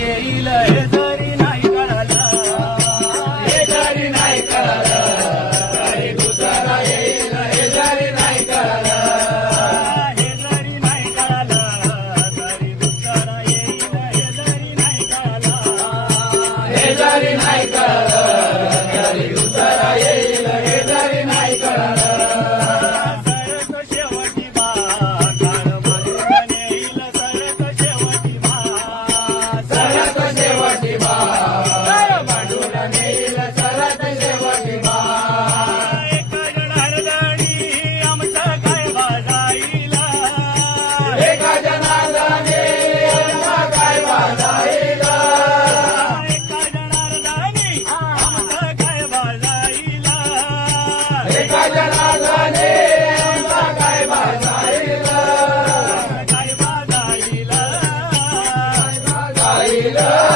येईल हे जरी नाही कळालं, हे जरी नाही कळालं, घरी दुसरा येईल हे जरी नाही कळालं, हे जरी नाही कळालं, घरी दुसरा येईल हे जरी नाही कळालं, हे जरी नाही कळालं, घरी दुसरा येईल हे जरी नाही कळालं. सरक शेवटी बाकार म्हणून येईल, सरक शेवटी सरत शेवटी बाळ भांडून नेईल, सरत शेवटी बाळ. एका जनार्दनी आमचं काय बाजाईला, एका जनार्दने आमचा काय वाजाईला, एका जनार्दनी आमचं काय बाजाईला, एका जनार्दने आमचा काय वाजाईला, काय बाजाईला. वाजाईला.